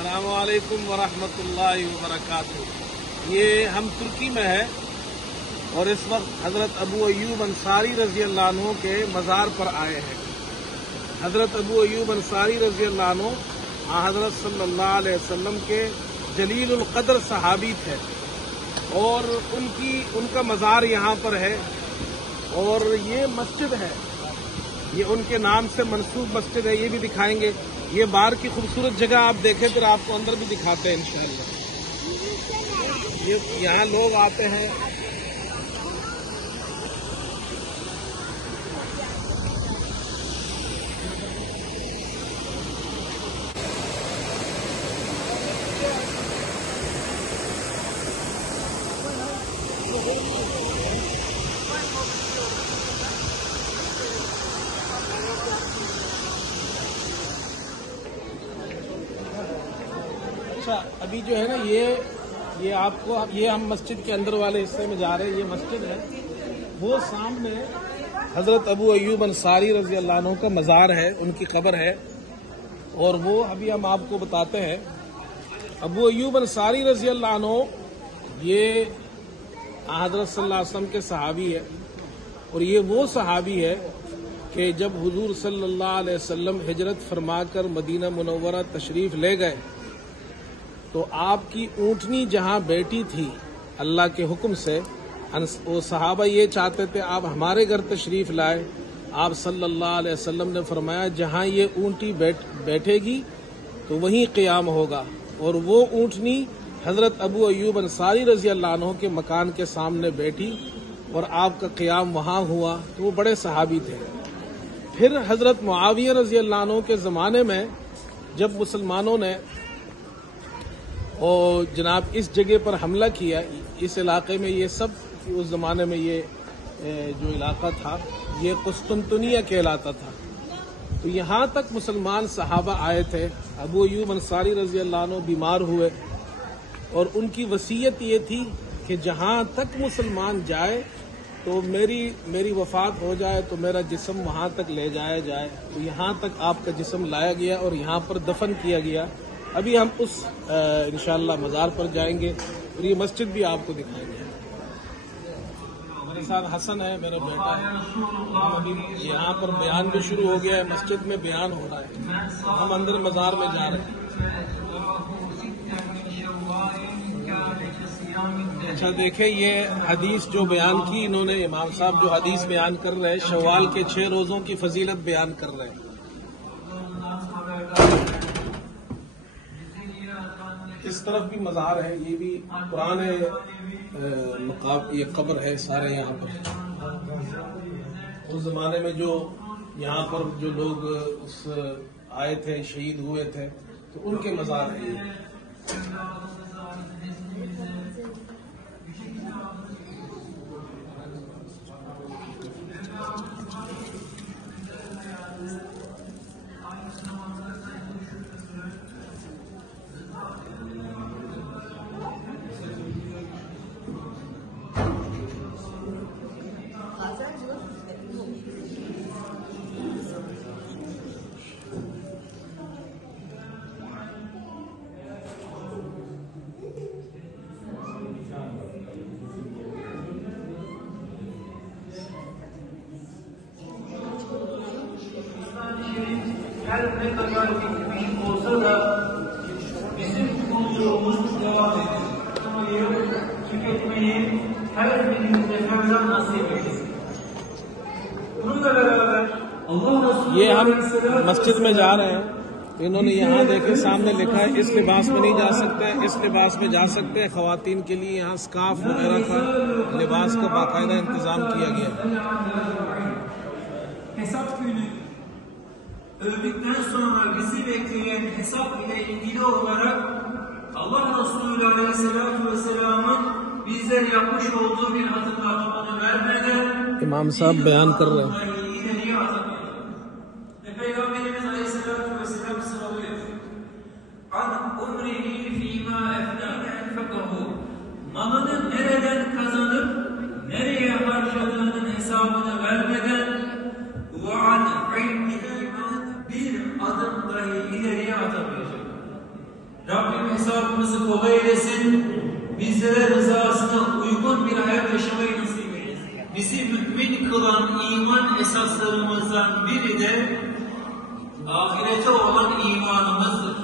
السلام علیکم ورحمۃ اللہ وبرکاتہ۔ یہ ہم ترکی میں ہے اور اس وقت حضرت ابو ایوب انصاری رضی اللہ عنہ کے مزار پر آئے ہیں۔ حضرت ابو ایوب انصاری رضی اللہ عنہ حضرت صلی اللہ علیہ وسلم کے جلیل القدر صحابی تھے اور ان کا مزار یہاں پر ہے اور یہ مسجد ہے، یہ ان کے نام سے منسوب مسجد ہے، یہ بھی دکھائیں گے۔ یہ باہر کی خوبصورت جگہ آپ دیکھیں، پھر آپ کو اندر بھی دکھاتے ہیں انشاءاللہ۔ یہاں لوگ آتے ہیں۔ اچھا، ابھی جو ہے نا یہ آپ کو یہ ہم مسجد کے اندر والے حصے میں جا رہے ہیں۔ یہ مسجد ہے، وہ سامنے حضرت ابو ایوب انصاری رضی اللہ عنہ کا مزار ہے، ان کی قبر ہے، اور وہ ابھی ہم آپ کو بتاتے ہیں۔ ابو ایوب انصاری رضی اللہ عنہ یہ حضرت صلی اللہ علیہ وسلم کے صحابی ہے، اور یہ وہ صحابی ہے کہ جب حضور صلی اللہ علیہ وسلم ہجرت فرما کر مدینہ منورہ تشریف لے گئے تو آپ کی اونٹنی جہاں بیٹھی تھی اللہ کے حکم سے، وہ صحابہ یہ چاہتے تھے آپ ہمارے گھر تشریف لائے۔ آپ صلی اللہ علیہ وسلم نے فرمایا جہاں یہ اونٹی بیٹھے گی تو وہیں قیام ہوگا، اور وہ اونٹنی حضرت ابو ایوب انصاری رضی اللہ عنہ کے مکان کے سامنے بیٹھی اور آپ کا قیام وہاں ہوا، تو وہ بڑے صحابی تھے۔ پھر حضرت معاویہ رضی اللہ عنہ کے زمانے میں جب مسلمانوں نے اور جناب اس جگہ پر حملہ کیا، اس علاقے میں، یہ سب اس زمانے میں یہ جو علاقہ تھا یہ قسطنطنیہ کہلاتا تھا، تو یہاں تک مسلمان صحابہ آئے تھے۔ ابو ایوب انصاری رضی اللہ عنہ بیمار ہوئے اور ان کی وصیت یہ تھی کہ جہاں تک مسلمان جائے تو میری وفات ہو جائے تو میرا جسم وہاں تک لے جایا جائے، تو یہاں تک آپ کا جسم لایا گیا اور یہاں پر دفن کیا گیا۔ ابھی ہم اس انشاءاللہ مزار پر جائیں گے اور یہ مسجد بھی آپ کو دکھائیں گے۔ میرے ساتھ حسن ہے، میرا بیٹا ہے۔ ہم ابھی یہاں پر بیان بھی شروع ہو گیا ہے، مسجد میں بیان ہو رہا ہے، ہم اندر مزار میں جا رہے ہیں۔ اچھا دیکھیں، یہ حدیث جو بیان کی انہوں نے، امام صاحب جو حدیث بیان کر رہے ہیں، شوال کے 6 روزوں کی فضیلت بیان کر رہے ہیں۔ اس طرف بھی مزار ہے، یہ بھی پرانے یہ قبر ہے سارے یہاں پر۔ اس زمانے میں جو یہاں پر جو لوگ آئے تھے، شہید ہوئے تھے، تو ان کے مزار ہیں یہ۔ her ne kadar bitmiş olsa da bizim yolculuğumuz devam ediyor. Tutmayı, tüketmeyi her birimize Mevlam nasip etsin. Bununla beraber Allah Resulü یہ ہم مسجد میں جا رہے ہیں، انہوں نے یہاں دیکھے سامنے لکھا ہے اس لباس میں نہیں جا سکتے، اس لباس میں جا سکتے ہیں۔ خواتین کے لیے یہاں سکارف وغیرہ کا لباس کا باقاعدہ انتظام کیا گیا۔ hesap günü öldükten sonra bizi bekleyen hesap ile ilgili olarak Allah Resulü Aleyhisselatü Vesselam'ın bizler yapmış olduğu bir hatırlatmanı vermeden امام صاحب بیان کر رہے ہیں۔ ileriye adım ediyor. Ve Peygamberimiz Aleyhisselatü Vesselam sıralıyor. An umrihi fîmâ efnâne enfekahu. Malını nereden kazanıp nereye harcadığının hesabını vermeden ve an ilmihi bir adım dahi ileriye atamayacak. bol eylesin. Bizlere rızasına uygun bir hayat yaşamayı nasip eylesin. Bizi mümin kılan iman esaslarımızdan biri de ahirete olan imanımızdır.